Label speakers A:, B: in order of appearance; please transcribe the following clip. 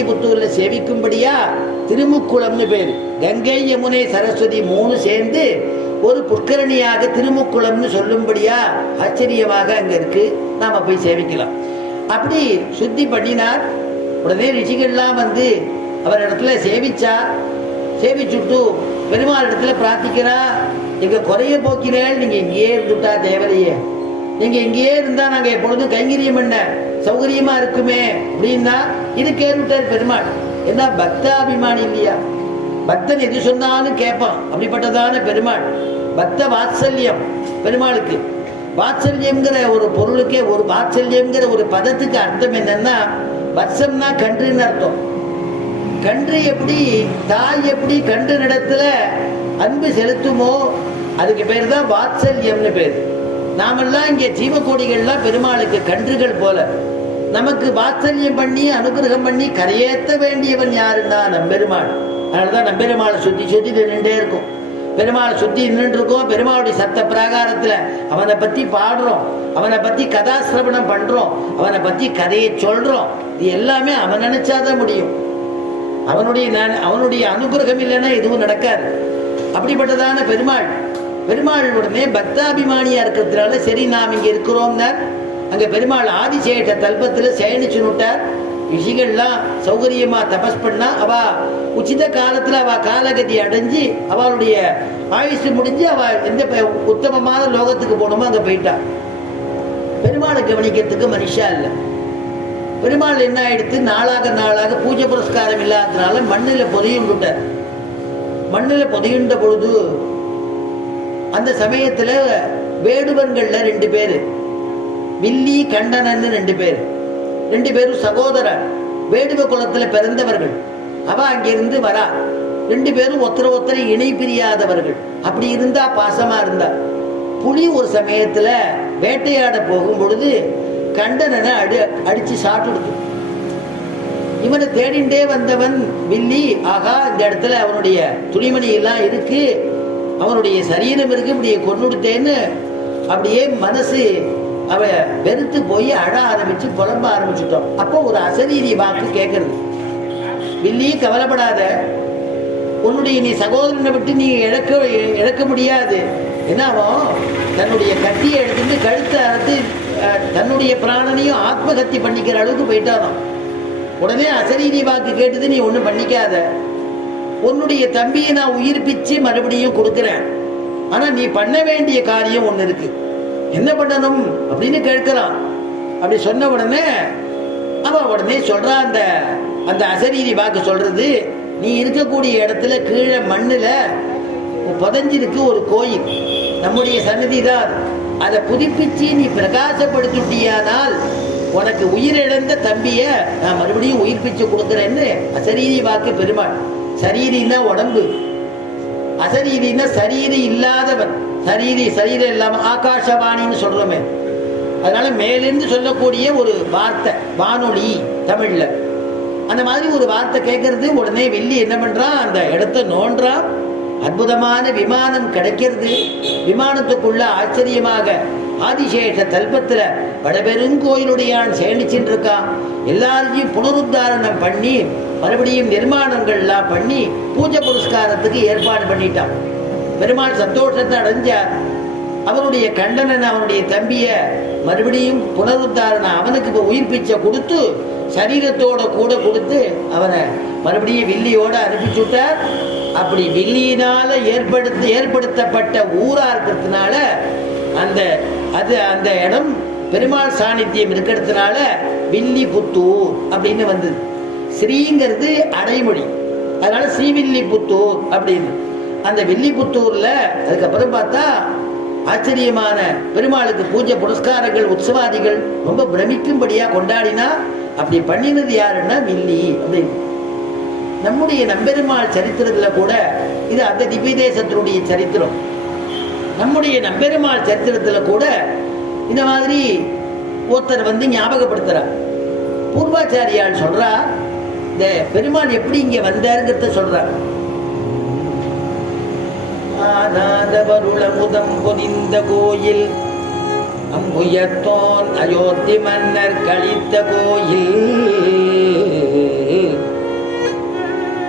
A: வில்லிபுத்தூர்ல சேவிக்கும்படியா? திருமுக்குளம்னு பேர். கங்கை யமுனை சரஸ்வதி மூணு சேர்ந்து ஒரு புஷ்கரணியாக திருமுக்குளம்னு சொல்லும்படியா ஆச்சரியமாக அங்க இருக்கு. நாம போய் சேவிக்கலாம். அப்படி சுத்தி பண்ணினார். உடனே ரிஷிகள்லாம் வந்து அவர் இடத்துல சேவிச்சா சேவிச்சுட்டு பெருமாள் இடத்துல பிரார்த்திக்கிறா. எங்க குறைய போக்கிறேன் நீங்க இங்கேயே இருந்துட்டா தேவதையே. நீங்க இங்கேயே இருந்தா நாங்க எப்பொழுதும் கைங்கரியம் பண்ண சௌகரியமா இருக்குமே அப்படின்னா இருக்கேன்னுட்டார் பெருமாள்? என்ன பக்தாபிமானி இல்லையா? பக்தன் எது சொன்னாலும் கேட்பான். அப்படிப்பட்டதான பெருமாள். பக்த வாத்சல்யம் பெருமாளுக்கு. வாத்சல்யம்ங்கிற ஒரு பொருளுக்கே ஒரு வாத்சல்யம்ங்கிற ஒரு பதத்துக்கு அர்த்தம் என்னன்னா வத்சம்னா கன்றுன்னு அர்த்தம். கன்று எப்படி தாய் எப்படி கன்று நடத்துல அன்பு செலுத்துமோ அதுக்கு பேர் தான் வாத்சல்யம்னு பேர். நாமெல்லாம் இங்கே ஜீவக்கோடிகள்லாம் பெருமாளுக்கு கன்றுகள் போல. நமக்கு வாத்சல்யம் பண்ணி அனுகிரகம் பண்ணி கரையேற்ற வேண்டியவன் யாருன்னா நம்பெருமாள். அதனாலதான் நம்பெருமாளை சுத்தி சுத்தி நின்றுட்டே இருக்கும். பெருமாளை சுத்தி நின்று இருக்கோம் பெருமாளுடைய சத்த பிராகாரத்துல அவனை பத்தி பாடுறோம். அவனை பத்தி கதாசிரவணம் பண்றோம். அவனை பத்தி கதையை சொல்றோம். இது எல்லாமே அவன் நினைச்சாதான் முடியும். அவனுடைய அவனுடைய அனுகிரகம் இல்லைன்னா எதுவும் நடக்காது. அப்படிப்பட்டதான பெருமாள். பெருமாள் உடனே பக்தாபிமானியா இருக்கிறதுனால சரி நாம் இங்க இருக்கிறோம்னார். அங்க பெருமாள் ஆதிசேஷ தல்பத்துல சேனிச்சு நுட்டார். ரிஷிகள்லாம் சௌகரியமா தபஸ் பண்ணா அவ உச்சித காலத்துல அவ காலகதி அடைஞ்சு அவளுடைய ஆயுசு முடிஞ்சு அவ எந்த உத்தமமான லோகத்துக்கு போகணுமோ அங்க போயிட்டா. பெருமாளை கவனிக்கிறதுக்கு மனுஷா இல்லை. பெருமாள் என்ன ஆயிடுத்து நாளாக நாளாக பூஜை புரஸ்காரம் இல்லாததுனால மண்ணில் பொதியுண்டுட்டார் மண்ணில் பொதியுண்ட பொழுது அந்த சமயத்தில் வேடுவன்களில் ரெண்டு பேர். வில்லி கண்டனன்னு ரெண்டு பேர். ரெண்டு பேரும் சகோதரர். வேடுவ குலத்தில் பிறந்தவர்கள். அவ அங்கிருந்து வரா. ரெண்டு பேரும் ஒத்தர ஒத்தரை இணை பிரியாதவர்கள். அப்படி இருந்தா பாசமா இருந்தா. புலி ஒரு சமயத்துல வேட்டையாட போகும் பொழுது கண்டனனை அடி அடிச்சு சாப்பிட்டு இவனை தேடிண்டே வந்தவன் வில்லி ஆகா இந்த இடத்துல அவனுடைய துணிமணி எல்லாம் இருக்கு. அவனுடைய சரீரம் இருக்கு. இப்படியே கொண்டுடுத்தேன்னு அப்படியே மனசு அவ வெறுத்து போய் அழ ஆரம்பிச்சு புலம்ப ஆரம்பிச்சுட்டோம். அப்போ ஒரு அசரீரி வாக்கு கேட்கறது வில்லி கவலைப்படாத. உன்னுடைய நீ சகோதரனை விட்டு நீ இழக்க இழக்க முடியாது. என்னவோ தன்னுடைய கத்தியை எடுத்துட்டு கழுத்தை அறுத்து தன்னுடைய பிராணனையும் ஆத்மகத்தி பண்ணிக்கிற அளவுக்கு போயிட்டானாம் உடனே அசரீரி வாக்கு கேட்டது நீ ஒன்றும் பண்ணிக்காத. உன்னுடைய தம்பியை நான் உயிர்ப்பிச்சு மறுபடியும் கொடுக்குறேன். ஆனால் நீ பண்ண வேண்டிய காரியம் ஒன்று இருக்குது என்ன பண்ணணும் அப்படின்னு கேட்கிறான். அப்படி சொன்ன உடனே அவன் உடனே சொல்றான் அந்த அந்த அசரீரி வாக்கு சொல்றது நீ இருக்கக்கூடிய இடத்துல கீழே மண்ணில் புதஞ்சிருக்கு ஒரு கோயில். நம்முடைய சன்னதி தான். அதை புதுப்பிச்சு நீ பிரகாசப்படுத்திட்டியானால் உனக்கு உயிரிழந்த தம்பிய நான் மறுபடியும் உயிர்ப்பிச்சு கொடுக்குறேன்னு அசரீரி வாக்கு பெருமாள். சரீரின்னா உடம்பு. அசரீரின்னா சரீரி இல்லாதவன். சரீரி சரீரம் இல்லாம ஆகாஷவாணின்னு சொல்றோமே. அதனால மேலிருந்து சொல்லக்கூடிய ஒரு வார்த்தை வானொலி தமிழ்ல. அந்த மாதிரி ஒரு வார்த்தை கேட்கறது உடனே வெள்ளி என்ன பண்றான் அந்த இடத்த நோன்றான் அற்புதமான விமானம் கிடைக்கிறது. விமானத்துக்குள்ள ஆச்சரியமாக ஆதிசேஷ தல்பத்துல வடபெருங்கோயிலுடையான் சேனிச்சுட்டு இருக்கான் எல்லாரையும் புனருத்தாரணம் பண்ணி மறுபடியும் நிர்மாணங்கள்லாம் பண்ணி பூஜை புரஸ்காரத்துக்கு ஏற்பாடு பண்ணிட்டான். பெருமாள் சந்தோஷத்தை அடைஞ்சார். அவனுடைய கண்டனன் அவனுடைய தம்பிய மறுபடியும் புனருத்தாரன் அவனுக்கு இப்போ உயிர் பிச்சை கொடுத்து சரீரத்தோட கூட கொடுத்து அவனை மறுபடியும் வில்லியோட அனுப்பிச்சு விட்டார். அப்படி வில்லியினால ஏற்படுத்த ஏற்படுத்தப்பட்ட ஊரா இருக்கிறதுனால அந்த அது அந்த இடம் பெருமாள் சாநித்தியம் இருக்கிறதுனால வில்லி புத்தூர் அப்படின்னு வந்தது. ஸ்ரீங்கிறது அடைமொழி. அதனால ஸ்ரீவில்லி புத்தூர் அப்படின்னு. அந்த வில்லிபுத்தூர்ல அதுக்கப்புறம் பார்த்தா ஆச்சரியமான பெருமாளுக்கு பூஜை புரஸ்காரங்கள் உற்சவாதிகள் ரொம்ப பிரமிக்கும்படியா கொண்டாடினா அப்படி பண்ணினது யாருன்னா வில்லி அப்படின்னு. நம்முடைய நம்பெருமாள் சரித்திரத்துல கூட இது அந்த திவ்ய தேசத்தினுடைய சரித்திரம். நம்முடைய நம்பெருமாள் சரித்திரத்துல கூட இந்த மாதிரி ஒருத்தர் வந்து ஞாபகப்படுத்துறார். பூர்வாச்சாரியால் சொல்றா இந்த பெருமாள் எப்படி இங்க வந்தாருங்கிறத சொல்றார் ஆனாதவருளமுதம் பொதிந்த கோயில். அம்முயத்தோன் அயோத்தி மன்னர் கழித்த கோயில்.